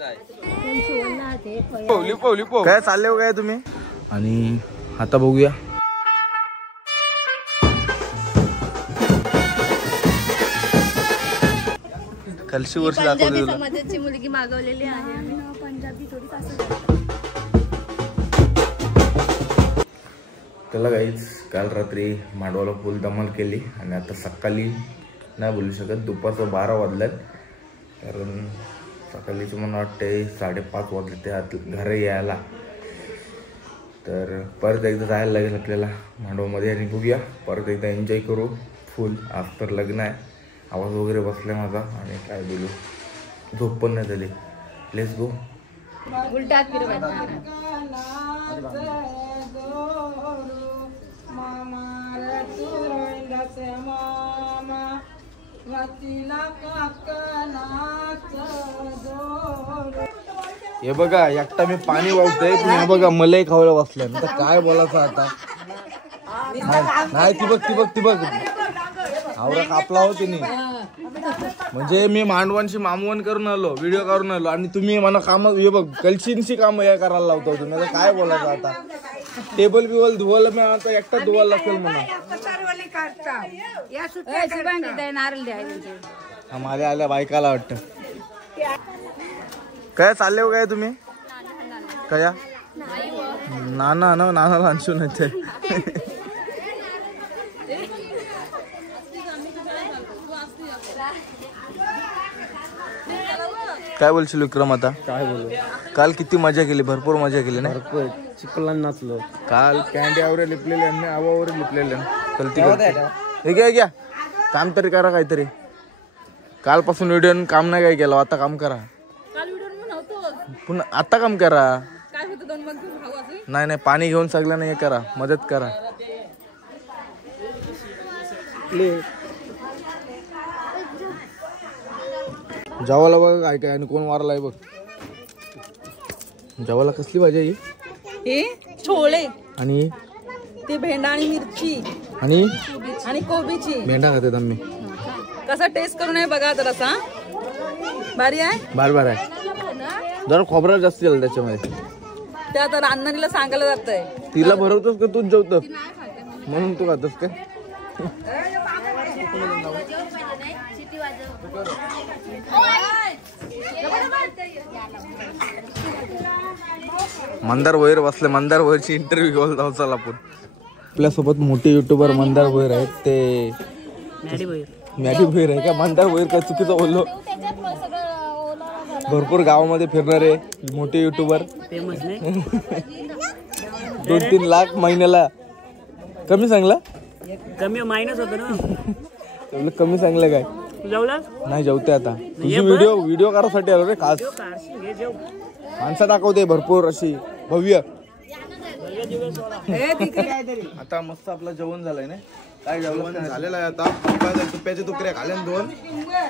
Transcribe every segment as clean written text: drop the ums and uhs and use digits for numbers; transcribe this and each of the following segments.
काय चालले हो काय तुम्ही? आणि आता बघूया कलशी वर्षी दाखवली समाजाची मुलगी मागवलेली आहे. पंजाबी थोडी त्याला काहीच काल रात्री मांडवाला फुल धमाल केली आणि आता सकाळी नाही बोलू शकत, दुपारचं 12 वाजल्यात. कारण सकाळीच मला वाटते 5:30 वाजले ते घरी यायला. तर परत एकदा जायला लागेल आपल्याला मांडवामध्ये आणि बघूया परत एकदा एन्जॉय करू फुल. आज तर लग्न आहे, आवाज वगैरे बसला माझा आणि काय बोलू, झोप पण नाही झाली. Let's go. उलटा हे बघा एकटा मी पाणी वाहतोय, पण हे बघा मलाही खावायला बसल्या. तर काय बोलायचं आता. नाही ती बघ आवरा कापला हो तिने. म्हणजे मी मांडवांशी मामवण करून आलो, व्हिडिओ करून आलो आणि तुम्ही मला काम हे बघ कलशींशी काम हे करायला लावतो तुम्ही. काय बोलायचं आता. टेबल बिबल धुवायला मी आता एकटा धुवायला लागेल म्हणा. माझ्या आल्या बायकाला वाटतं. काय चालले हो काय तुम्ही? कया नाना आणशून येते. काय बोलशील विक्रम आता? काय बोलू, काल किती मजा केली, भरपूर मजा केली ना. चिखलात नाचलो काल. कॅन्डी आवर लिपलेले आवावर लिपलेले कलती हे घ्या. काम तरी करा काहीतरी. कालपासून व्हिडिओ काम नाही काय केलं, आता काम करा. पुन्हा आता काम करा. नाही पाणी घेऊन सगळं नाही करा, मदत करा. जेवायला बघ काय काय आणि कोण वारलाय बघ. जेवायला कसली भाजी आहे ही? छोले आणि ते भेंडा आणि मिरची आणि कोबीची. भेंडा खाते आम्ही. कसा टेस्ट करून आहे बघा तर. असा भारी आहे, बार आहे. जरा खोबरा जास्त झालं त्याच्यामध्ये. ते आता रान्नारीला सांगायला जातंय. तिला भरवतोस का तूच जेवतो म्हणून तू खातोस काय? मंदार वैर बसले. मंदार वैरची इंटरव्ह्यू घेऊन जाऊ. चला आपण. आपल्यासोबत मोठे युट्यूबर मंदार वैर आहेत. ते मॅडी वैर आहे का? मंदार वैर काय चुकीचं बोललो. भरपूर गावामध्ये फिरणारे मोठे युट्यूबर. 2-3 लाख महिन्याला. कमी सांगला? कमी मायनस होतं ना. कमी सांगलं काय? नाही जेवते आता. तुझी व्हिडिओ करायसाठी आलो रे खास. माणसं दाखवते भरपूर अशी भव्य. आता मस्त आपलं जेवण झालंय ना. काय जेवण झालेलं आहे आता. तुप्याचे तुकडे खाले 2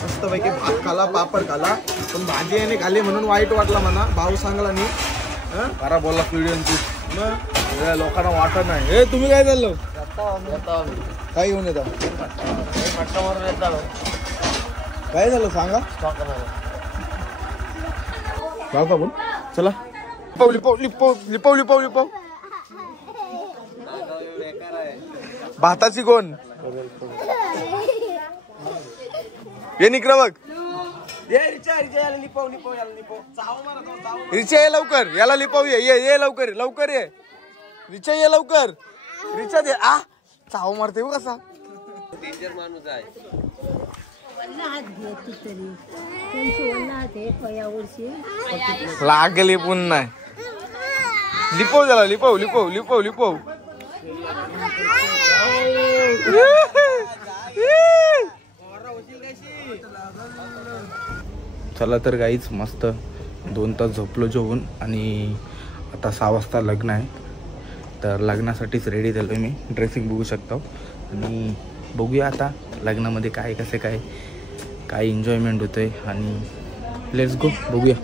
मस्त पैकी भात खाला, पापड खाला. पण भाजी याने खाली म्हणून वाईट वाटला म्हणा. भाऊ सांगला नाही करा बोला व्हिडिओ. मग लोकांना वाटत नाही. हे तुम्ही काय चाललो? काय घेऊन येता? काय झालं सांगा. जाऊ आपण. चला. लिपव भाताची कोण हे निकरा बघ. रिचा ये लवकर. याला लिपव. ये लवकर ये. रिचा ये लवकर. रिचा दे. चाव मारते कसा. डेंजर माणूस आहे. लागली पुन्हा. लिपव झाला. लिपव. चला तर गाईच मस्त 2 तास झोपलो जेवून. आणि आता 6 वाजता लग्न आहे. तर लग्नासाठीच रेडी झालो मी. ड्रेसिंग बघू शकता. आणि बघूया आता लग्नामध्ये काय कसे काय एन्जॉयमेंट होतंय. आणि लेट्स गो बघूया.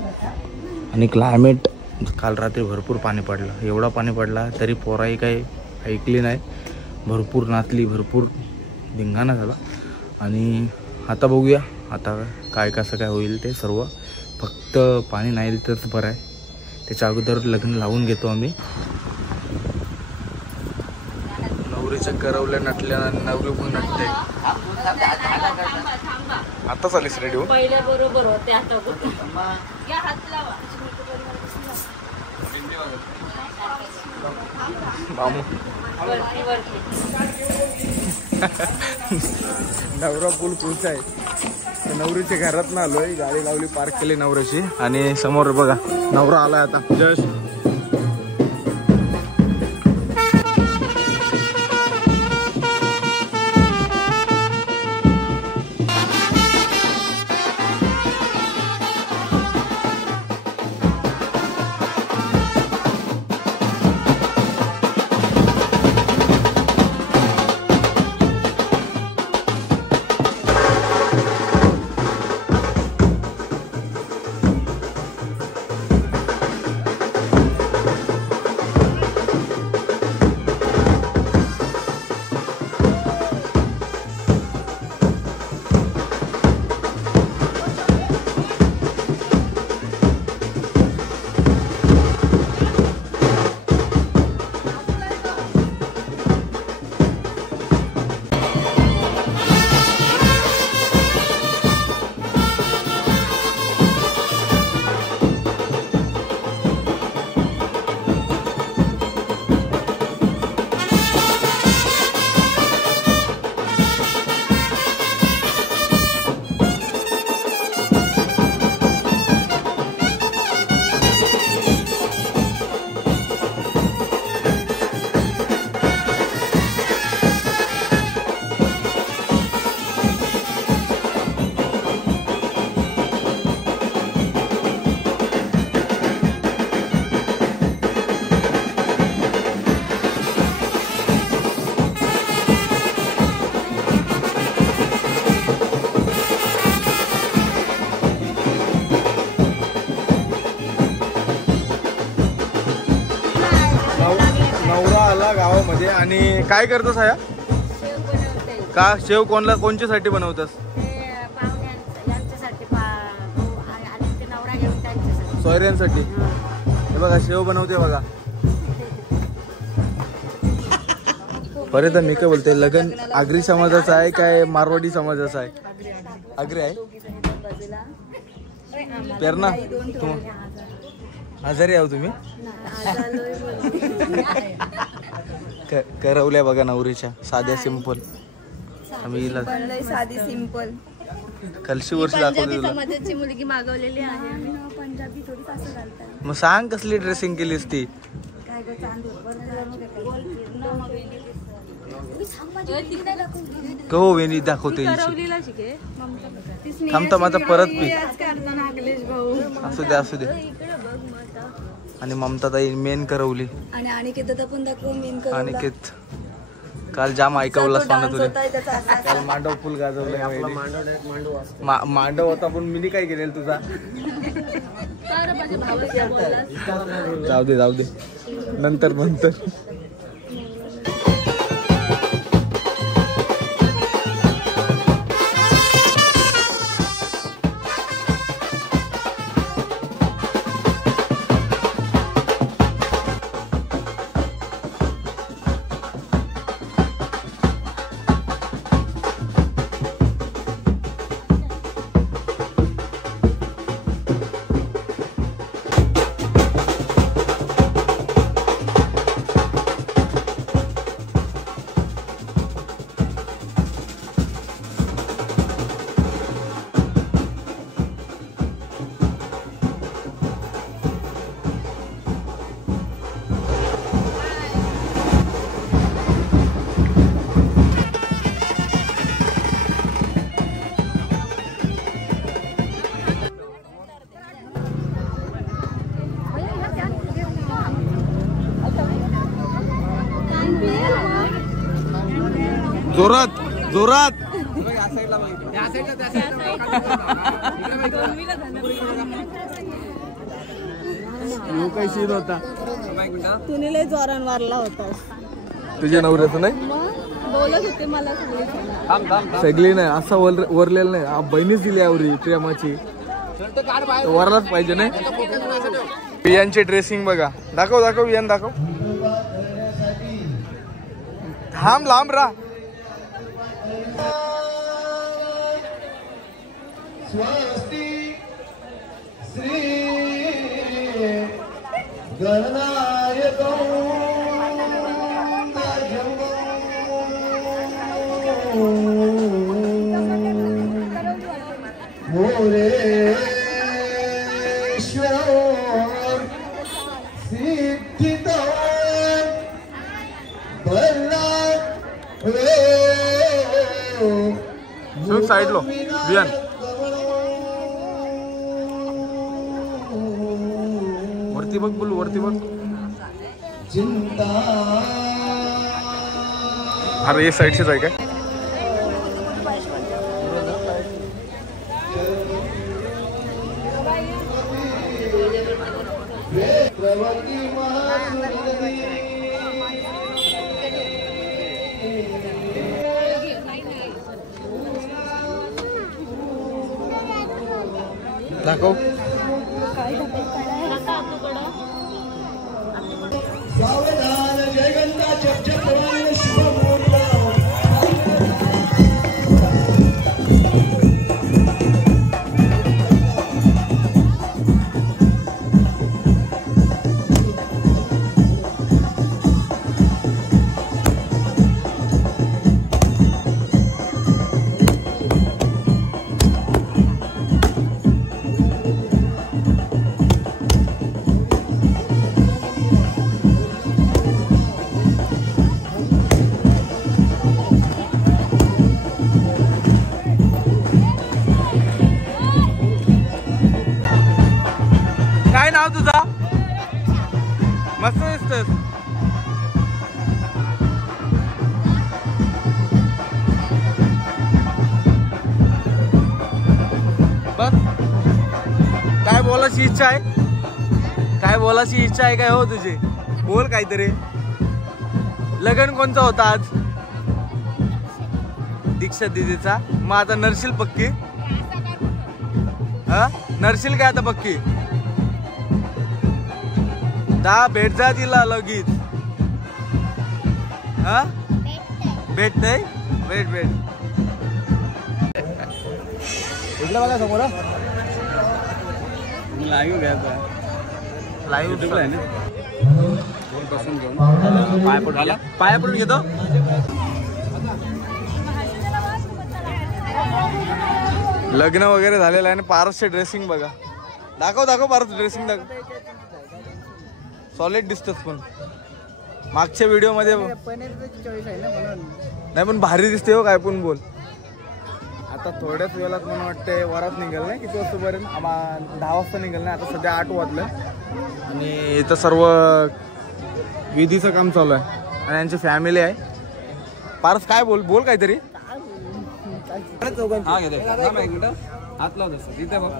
आणि क्लायमेट काल रात्री भरपूर पाणी पडलं. एवढा पाणी पडला तरी पोराही काही ऐकली नाही. भरपूर नाचली, भरपूर धिंगाणा झाला. आणि आता बघूया आता काय कसं काय होईल ते सर्व. फक्त पाणी नाही दिलं तरच बरं आहे. त्याच्या अगोदर लग्न लावून घेतो आम्ही. नवरीच्या करवल्या नटल्या, नवरी पण नटते. आता चालीस रेडी हो. पहिल्या बरोबर होते आता मामू नवरा पूल पुढचा आहे. नवरीच्या घरात ना आलोय, गाडी लावली, पार्क केली नवऱ्याची आणि समोर बघा नवरा आलाय आता. जस्ट गावामध्ये. आणि काय करतोस आया? का शेव कोणला कोणच्यासाठी बनवतस? सोयऱ्यांसाठी. हे बघा शेव बनवते बघा. परत मी काय बोलते, लग्न आगरी समाजाचं आहे काय मारवाडी समाजाचं आहे? आगरी आहे. पेरणा तुम आजारी आहो तुम्ही? करवल्या बघा नवरीच्या साध्या सिंपल. आम्ही साधी सिंपल कलशी वर्ष दाखवते तुला. समाजाची मुलगी मागवलेली आहे. पंजाबी थोडी असं घालतात. मग सांग कसली ड्रेसिंग केलीस ती? काय गं चांदूर हो वेणी दाखवते. थांबता माझा परत पी. असू दे असू दे. आणि ममता ताई मेन करवली. आणि अनिकेत पण दाखव मेन करवला. अनिकेत काल जाम ऐकवला ना तुला. काल मांडव फुल गाजवलं. मांडव होता पण मी काय केलेलं तुझा. जाऊ दे जाऊ दे नंतर नंतर. जोरात जोरात. काही सीन होता. तुम्ही लय जोरान मारला होता. तुझ्या नवऱ्याचं नाही बोलत होते मला सगळी नाही असा वरलेला नाही. बहिणीच दिली आवरी प्रेमाची. वरलाच पाहिजे नाही. वियांची ड्रेसिंग बघा. दाखव दाखव वियान दाखव. थांब लांब राहा. स्वस्ति श्री गणनायको मोरेश्वर सिद्धितो बल्ला साइड लो वियान. वरती बघ बोलू वरती बघ. चिंता. अरे हे साईडचेच आहे काय. प्रवती महासुरनदी दाखव. सावधान जयगंगा चक्रवाण शुभमुहूर्त. काय नाव तुझा. मस्त दिसतस. बस काय बोलायची इच्छा आहे. काय बोलायची इच्छा आहे काय हो तुझी. बोल काहीतरी. लग्न कोणता होता आज. दीक्षा दीदीचा. मग आता नरशील पक्की. हा नरशील काय आता पक्की. भेट जा तिला लगेच. हा भेटतय. भेट भेट. इकडे बघा समोर लाईव्ह घ्यायचा. लाईव्ह आहे ना. पाया पडून घेतो. लग्न वगैरे झालेलं आहे ना. पारसचे ड्रेसिंग बघा. दाखव दाखव पारस ड्रेसिंग दाखव. सॉलिड दिसतस पण मागच्या व्हिडिओ मध्ये. नाही पण भारी दिसते हो. काय पण बोल. आता थोड्याच वेळात मला वाटते वरात निघेल नाही. किती वाजतापर्यंत 10 वाजता निघेल नाही. आता सध्या 8 वाजलं आणि इथं सर्व विधीचं काम चालू आहे आणि यांची फॅमिली आहे. पारस काय बोल बोल काहीतरी. हा घेतो. एक मिनिट हात लावत असतो तिथे बघ.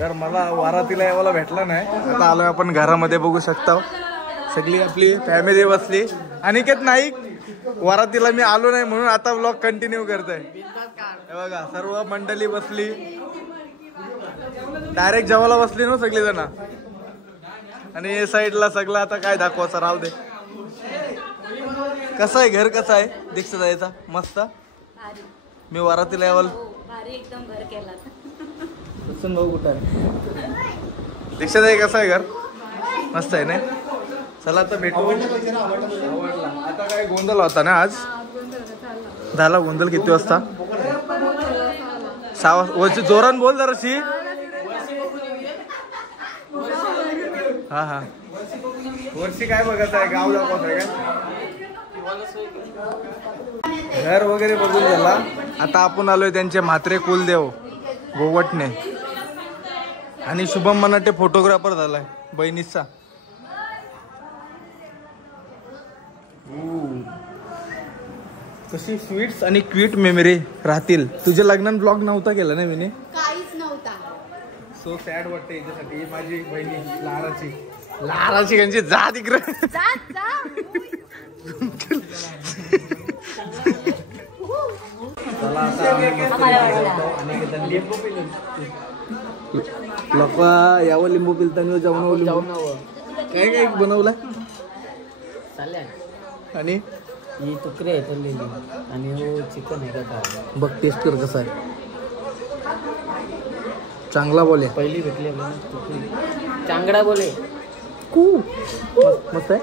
तर मला वारातीला यावाला भेटला नाही. आता आलोय आपण घरामध्ये. बघू शकता सगळी आपली फॅमिली बसली. अनिकेत नाईक वारातीला मी आलो नाही म्हणून आता व्लॉग कंटिन्यू करतोय. हे बघा सर्व मंडळी बसली. डायरेक्ट जेवायला बसली ना सगळी जण. आणि साईडला सगळं आता काय दाखवायचं राहू दे. कसं आहे घर, कसं आहे दीक्षा जायचा? मस्त. मी वरातीला यावल भारी एकदम घर केला. भाऊ कुठं आहे? दीक्षा जाई कसं आहे घर? मस्त आहे ना. चला आता भेटू. आवडला. आता काय गोंधळ होता ना आज? झाला गोंधळ. किती वाजता? 6 वाजता. जोरान बोल जराशी. हा हा. वर्षी काय बघत आहे? गाव दाखवत आहे काय? घर वगैरे बघून झाला. आता आपण आलोय त्यांचे म्हात्रे कुलदेव गोवटणे. आणि शुभम मनाटे फोटोग्राफर झालाय बहिणीचा. कशी स्वीट्स आणि क्विट मेमरी राहतील. तुझ्या लग्नात ब्लॉग नव्हता केला ना मी? काहीच नव्हता. सो सॅड वाटते याच्यासाठी. माझी बहिणी लाराची त्यांची जा तिकडे. लोक यावं लिंबू पिलतानी जाऊन काय काय बनवलं आणि ही तुकडे आहे तळलेली आणि हो चिकन आहे का. बघ टेस्ट कर कसा आहे. चांगला बोले. पहिली भेटली आपल्याला तुकडी. चांगडा बोले. मस्त आहे.